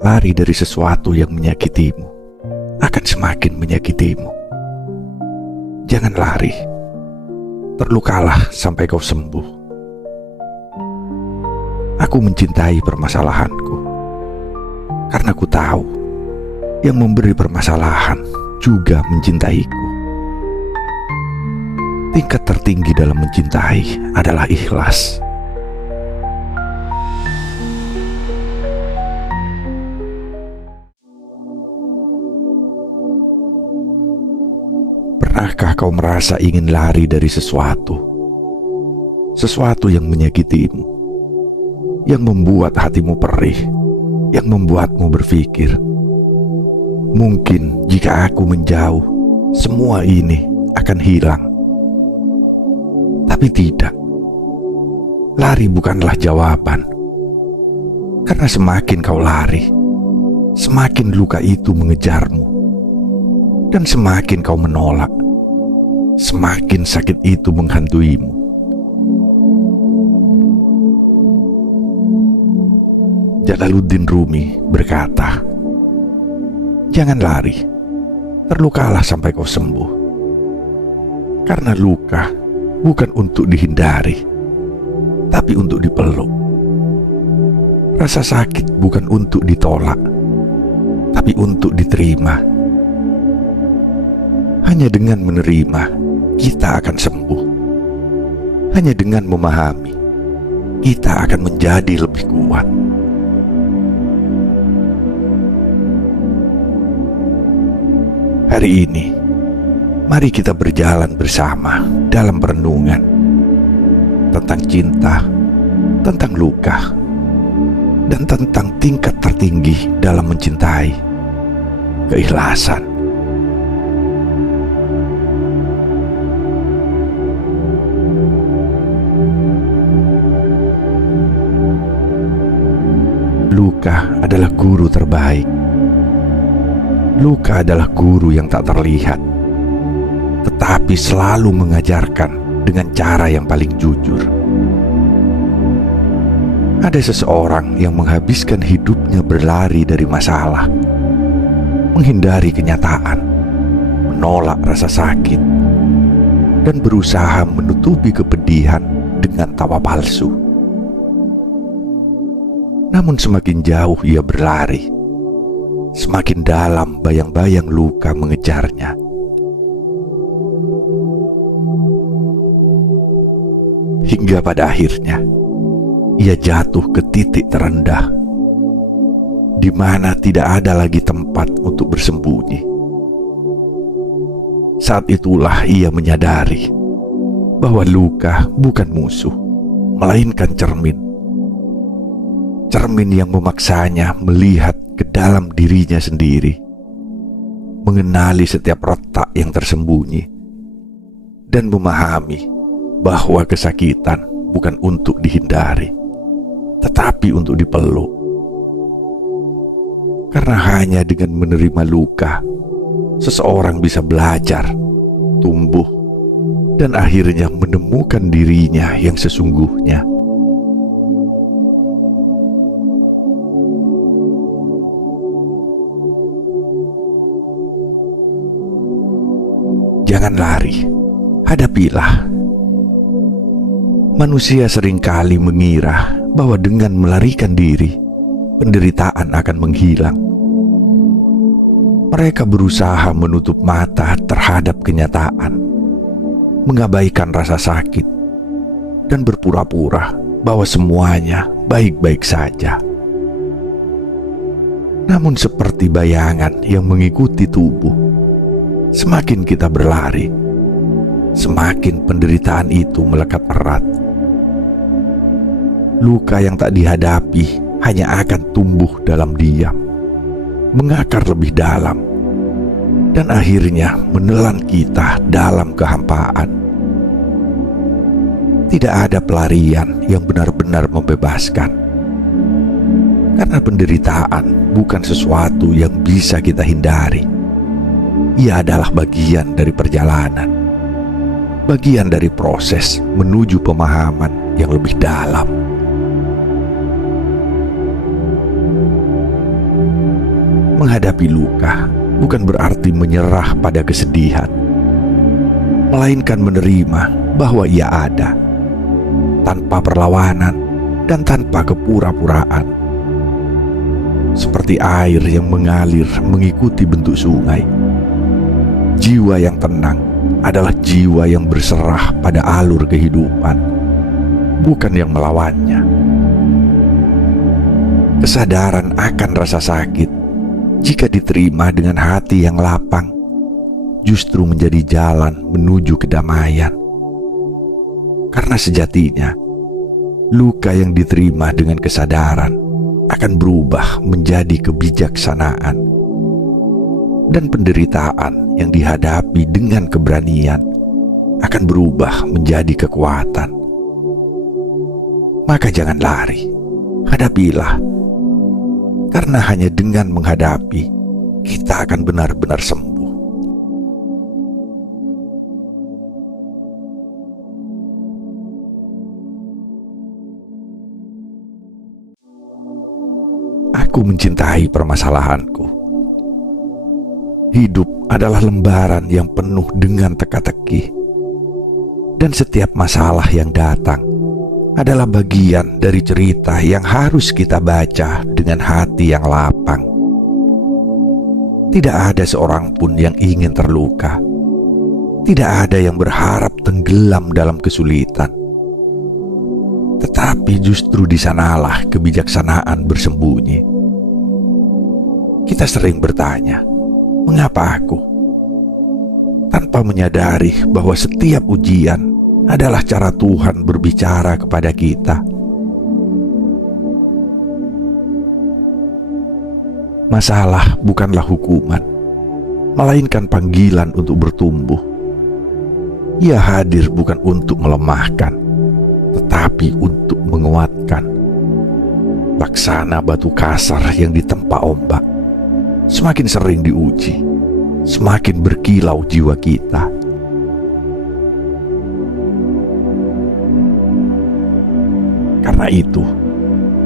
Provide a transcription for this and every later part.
lari dari sesuatu yang menyakitimu akan semakin menyakitimu. Jangan lari, terlukalah sampai kau sembuh. Aku mencintai permasalahanku karena ku tahu yang memberi permasalahan juga mencintaiku. Tingkat tertinggi dalam mencintai adalah ikhlas. Pernahkah kau merasa ingin lari dari sesuatu yang menyakitimu, yang membuat hatimu perih, yang membuatmu berpikir, mungkin jika aku menjauh, semua ini akan hilang. Tapi tidak, lari bukanlah jawaban, karena semakin kau lari, semakin luka itu mengejarmu, dan semakin kau menolak, semakin sakit itu menghantuimu. Jalaluddin Rumi berkata, "Jangan lari, terlukalah sampai kau sembuh. Karena luka bukan untuk dihindari, tapi untuk dipeluk. Rasa sakit bukan untuk ditolak, tapi untuk diterima. Hanya dengan menerima, kita akan sembuh. Hanya dengan memahami, kita akan menjadi lebih kuat." Hari ini, mari kita berjalan bersama dalam perenungan tentang cinta, tentang luka, dan tentang tingkat tertinggi dalam mencintai, keikhlasan. Luka adalah guru terbaik. Luka adalah guru yang tak terlihat, tetapi selalu mengajarkan dengan cara yang paling jujur. Ada seseorang yang menghabiskan hidupnya berlari dari masalah, menghindari kenyataan, menolak rasa sakit, dan berusaha menutupi kepedihan dengan tawa palsu. Namun semakin jauh ia berlari, semakin dalam bayang-bayang luka mengejarnya. Hingga pada akhirnya, ia jatuh ke titik terendah, di mana tidak ada lagi tempat untuk bersembunyi. Saat itulah ia menyadari bahwa luka bukan musuh, melainkan cermin. Cermin yang memaksanya melihat ke dalam dirinya sendiri, mengenali setiap retak yang tersembunyi, dan memahami bahwa kesakitan bukan untuk dihindari, tetapi untuk dipeluk. Karena hanya dengan menerima luka, seseorang bisa belajar, tumbuh, dan akhirnya menemukan dirinya yang sesungguhnya. Jangan lari, hadapilah. Manusia seringkali mengira bahwa dengan melarikan diri, penderitaan akan menghilang. Mereka berusaha menutup mata terhadap kenyataan, mengabaikan rasa sakit, dan berpura-pura bahwa semuanya baik-baik saja. Namun seperti bayangan yang mengikuti tubuh, semakin kita berlari, semakin penderitaan itu melekat erat. Luka yang tak dihadapi hanya akan tumbuh dalam diam, mengakar lebih dalam, dan akhirnya menelan kita dalam kehampaan. Tidak ada pelarian yang benar-benar membebaskan, karena penderitaan bukan sesuatu yang bisa kita hindari. Ia adalah bagian dari perjalanan, bagian dari proses menuju pemahaman yang lebih dalam. Menghadapi luka bukan berarti menyerah pada kesedihan, melainkan menerima bahwa ia ada, tanpa perlawanan dan tanpa kepura-puraan. Seperti air yang mengalir mengikuti bentuk sungai, jiwa yang tenang adalah jiwa yang berserah pada alur kehidupan, bukan yang melawannya. Kesadaran akan rasa sakit, jika diterima dengan hati yang lapang, justru menjadi jalan menuju kedamaian. Karena sejatinya, luka yang diterima dengan kesadaran akan berubah menjadi kebijaksanaan, dan penderitaan yang dihadapi dengan keberanian akan berubah menjadi kekuatan. Maka jangan lari, hadapilah, karena hanya dengan menghadapi kita akan benar-benar sembuh. Aku mencintai permasalahanku. Hidup adalah lembaran yang penuh dengan teka-teki, dan setiap masalah yang datang adalah bagian dari cerita yang harus kita baca dengan hati yang lapang. Tidak ada seorang pun yang ingin terluka. Tidak ada yang berharap tenggelam dalam kesulitan. Tetapi justru di sanalah kebijaksanaan bersembunyi. Kita sering bertanya, mengapa aku? Tanpa menyadari bahwa setiap ujian adalah cara Tuhan berbicara kepada kita. Masalah bukanlah hukuman, melainkan panggilan untuk bertumbuh. Ia hadir bukan untuk melemahkan, tetapi untuk menguatkan. Laksana batu kasar yang ditempa ombak, semakin sering diuji, semakin berkilau jiwa kita. Karena itu,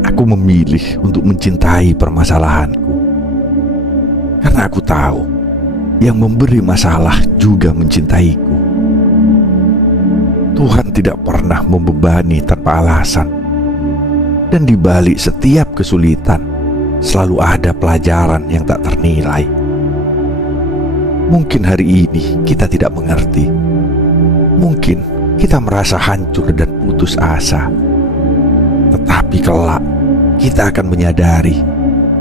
aku memilih untuk mencintai permasalahanku. Karena aku tahu, yang memberi masalah juga mencintaiku. Tuhan tidak pernah membebani tanpa alasan. Dan di balik setiap kesulitan, selalu ada pelajaran yang tak ternilai. Mungkin hari ini kita tidak mengerti. Mungkin kita merasa hancur dan putus asa. Tetapi kelak kita akan menyadari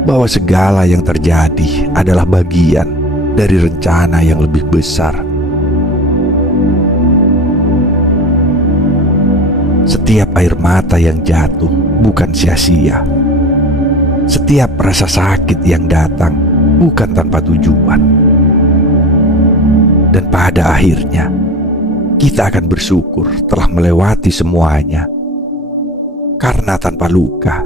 bahwa segala yang terjadi adalah bagian dari rencana yang lebih besar. Setiap air mata yang jatuh bukan sia-sia. Setiap rasa sakit yang datang bukan tanpa tujuan. Dan pada akhirnya kita akan bersyukur telah melewati semuanya. Karena tanpa luka,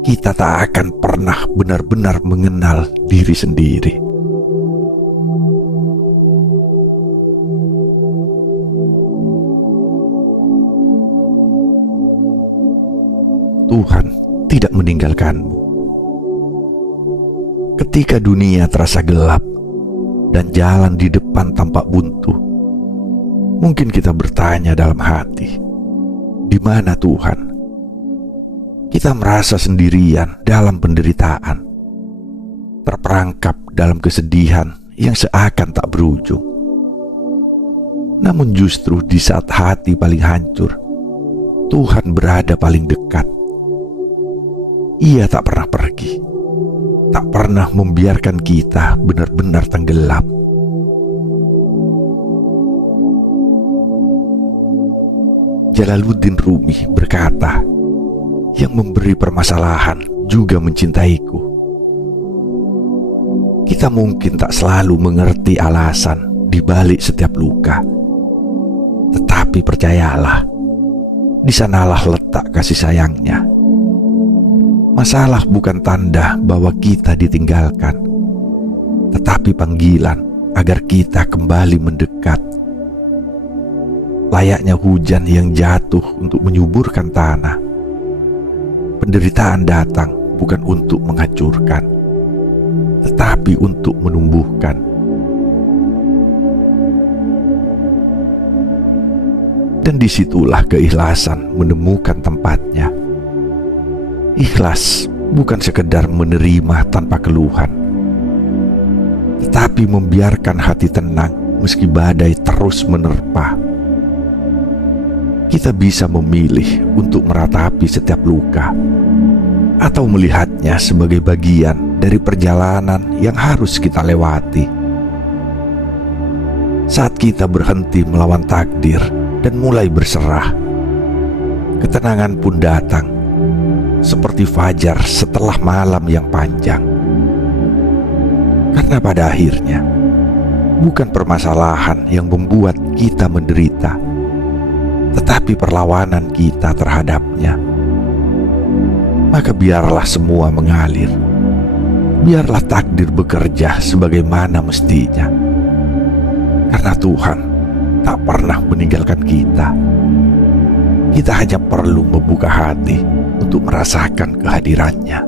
kita tak akan pernah benar-benar mengenal diri sendiri. Tuhan tidak meninggalkanmu. Ketika dunia terasa gelap dan jalan di depan tampak buntu, mungkin kita bertanya dalam hati, di mana Tuhan? Kita merasa sendirian dalam penderitaan, terperangkap dalam kesedihan yang seakan tak berujung. Namun justru di saat hati paling hancur, Tuhan berada paling dekat. Ia tak pernah pergi, tak pernah membiarkan kita benar-benar tenggelam. Jalaluddin Rumi berkata, yang memberi permasalahan juga mencintaiku. Kita mungkin tak selalu mengerti alasan di balik setiap luka, tetapi percayalah, di sanalah letak kasih sayangnya. Masalah bukan tanda bahwa kita ditinggalkan, tetapi panggilan agar kita kembali mendekat. Layaknya hujan yang jatuh untuk menyuburkan tanah, penderitaan datang bukan untuk menghancurkan, tetapi untuk menumbuhkan. Dan disitulah keikhlasan menemukan tempatnya. Ikhlas bukan sekedar menerima tanpa keluhan, tetapi membiarkan hati tenang meski badai terus menerpa. Kita bisa memilih untuk meratapi setiap luka atau melihatnya sebagai bagian dari perjalanan yang harus kita lewati. Saat kita berhenti melawan takdir dan mulai berserah, ketenangan pun datang seperti fajar setelah malam yang panjang. Karena pada akhirnya bukan permasalahan yang membuat kita menderita, tetapi perlawanan kita terhadapnya. Maka biarlah semua mengalir, biarlah takdir bekerja sebagaimana mestinya, karena Tuhan tak pernah meninggalkan kita. Kita hanya perlu membuka hati untuk merasakan kehadirannya.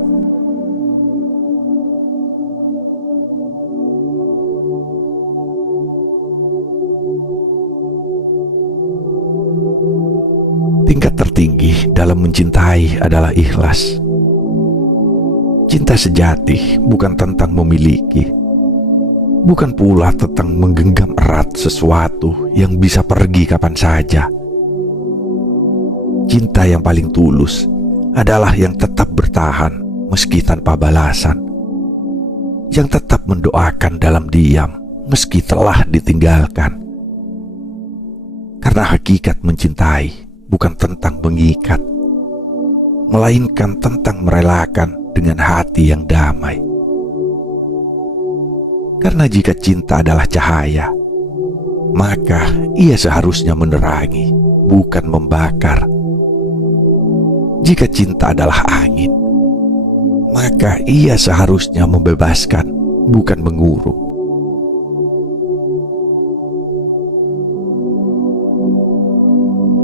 Tingkat tertinggi dalam mencintai adalah ikhlas. Cinta sejati bukan tentang memiliki, bukan pula tentang menggenggam erat sesuatu yang bisa pergi kapan saja. Cinta yang paling tulus adalah yang tetap bertahan meski tanpa balasan, yang tetap mendoakan dalam diam meski telah ditinggalkan. Karena hakikat mencintai bukan tentang mengikat, melainkan tentang merelakan dengan hati yang damai. Karena jika cinta adalah cahaya, maka ia seharusnya menerangi, bukan membakar. Jika cinta adalah angin, maka ia seharusnya membebaskan, bukan mengurung.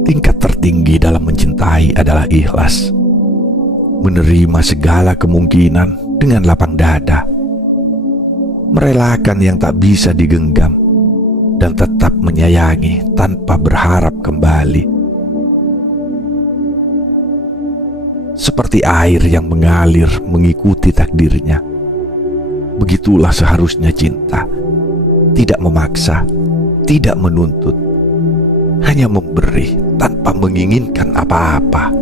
Tingkat tertinggi dalam mencintai adalah ikhlas. Menerima segala kemungkinan dengan lapang dada. Merelakan yang tak bisa digenggam dan tetap menyayangi tanpa berharap kembali. Seperti air yang mengalir mengikuti takdirnya, begitulah seharusnya cinta. Tidak memaksa, tidak menuntut, hanya memberi tanpa menginginkan apa-apa.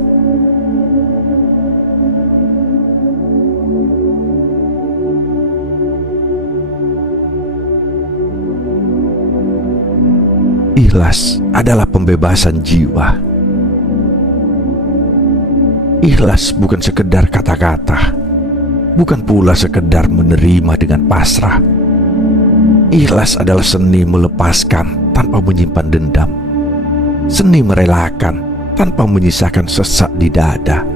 Ikhlas adalah pembebasan jiwa. Ikhlas bukan sekedar kata-kata, bukan pula sekedar menerima dengan pasrah. Ikhlas adalah seni melepaskan tanpa menyimpan dendam, seni merelakan tanpa menyisakan sesak di dada.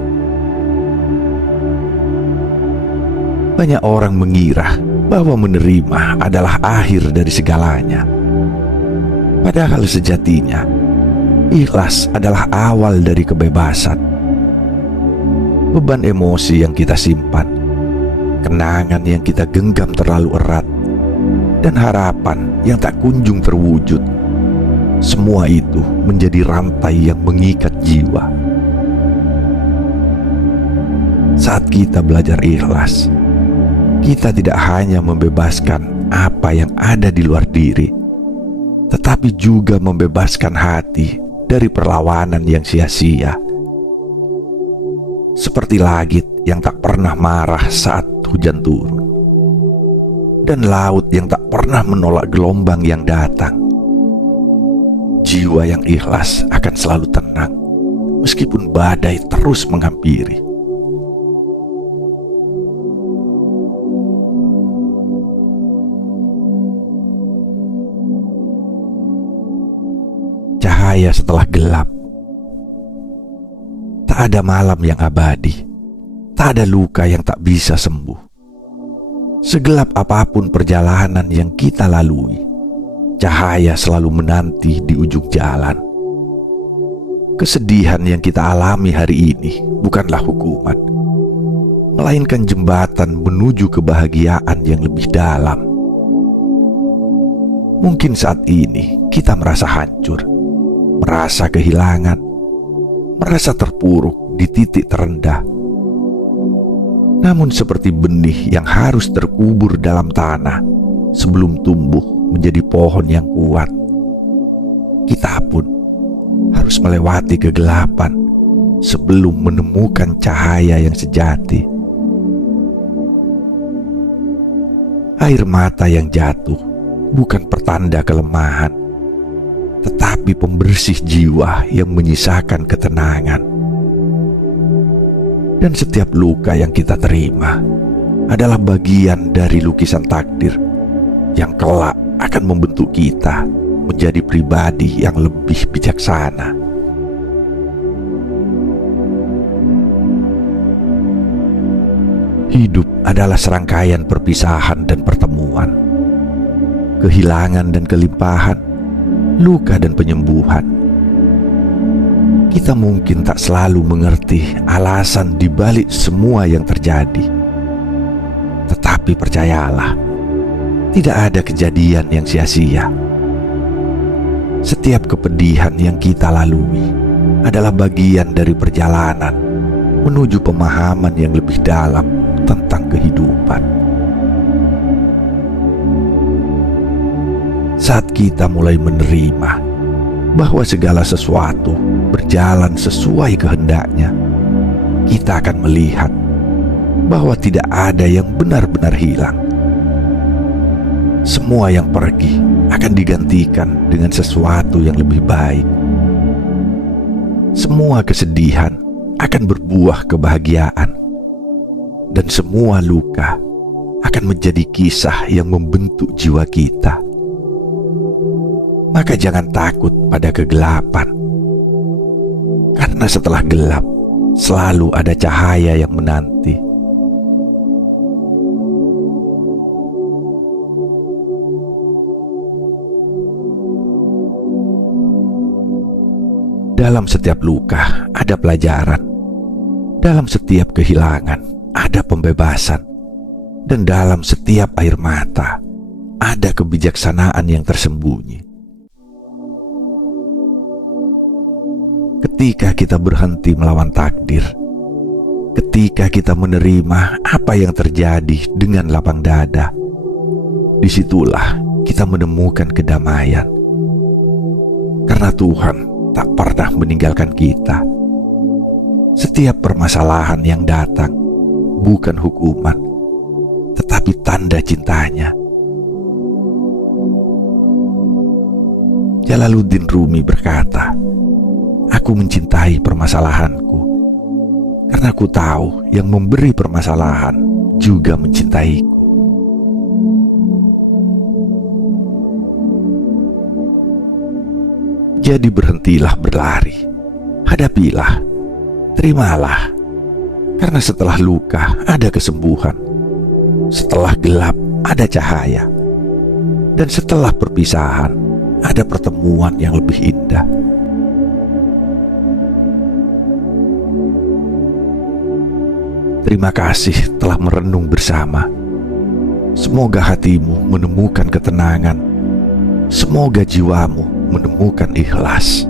Banyak orang mengira bahwa menerima adalah akhir dari segalanya. Padahal sejatinya, ikhlas adalah awal dari kebebasan. Beban emosi yang kita simpan, kenangan yang kita genggam terlalu erat, dan harapan yang tak kunjung terwujud, semua itu menjadi rantai yang mengikat jiwa. Saat kita belajar ikhlas, kita tidak hanya membebaskan apa yang ada di luar diri, tetapi juga membebaskan hati dari perlawanan yang sia-sia. Seperti langit yang tak pernah marah saat hujan turun, dan laut yang tak pernah menolak gelombang yang datang. Jiwa yang ikhlas akan selalu tenang, meskipun badai terus menghampiri. Cahaya setelah gelap. Tak ada malam yang abadi, tak ada luka yang tak bisa sembuh. Segelap apapun perjalanan yang kita lalui, cahaya selalu menanti di ujung jalan. Kesedihan yang kita alami hari ini bukanlah hukuman, melainkan jembatan menuju kebahagiaan yang lebih dalam. Mungkin saat ini kita merasa hancur, merasa kehilangan, merasa terpuruk di titik terendah. Namun seperti benih yang harus terkubur dalam tanah sebelum tumbuh menjadi pohon yang kuat, kita pun harus melewati kegelapan sebelum menemukan cahaya yang sejati. Air mata yang jatuh bukan pertanda kelemahan, tetapi pembersih jiwa yang menyisakan ketenangan. Dan setiap luka yang kita terima adalah bagian dari lukisan takdir yang kelak akan membentuk kita menjadi pribadi yang lebih bijaksana. Hidup adalah serangkaian perpisahan dan pertemuan, kehilangan dan kelimpahan, luka dan penyembuhan. Kita mungkin tak selalu mengerti alasan di balik semua yang terjadi. Tetapi percayalah, tidak ada kejadian yang sia-sia. Setiap kepedihan yang kita lalui adalah bagian dari perjalanan menuju pemahaman yang lebih dalam tentang kehidupan. Saat kita mulai menerima bahwa segala sesuatu berjalan sesuai kehendaknya, kita akan melihat bahwa tidak ada yang benar-benar hilang. Semua yang pergi akan digantikan dengan sesuatu yang lebih baik. Semua kesedihan akan berbuah kebahagiaan, dan semua luka akan menjadi kisah yang membentuk jiwa kita. Maka jangan takut pada kegelapan, karena setelah gelap selalu ada cahaya yang menanti. Dalam setiap luka ada pelajaran, dalam setiap kehilangan ada pembebasan, dan dalam setiap air mata ada kebijaksanaan yang tersembunyi. Ketika kita berhenti melawan takdir, ketika kita menerima apa yang terjadi dengan lapang dada, disitulah kita menemukan kedamaian. Karena Tuhan tak pernah meninggalkan kita. Setiap permasalahan yang datang bukan hukuman, tetapi tanda cintanya. Jalaluddin Rumi berkata, "Aku mencintai permasalahanku, karena aku tahu yang memberi permasalahan juga mencintaiku." Jadi berhentilah berlari, hadapilah, terimalah, karena setelah luka ada kesembuhan, setelah gelap ada cahaya, dan setelah perpisahan ada pertemuan yang lebih indah. Terima kasih telah merenung bersama. Semoga hatimu menemukan ketenangan. Semoga jiwamu menemukan ikhlas.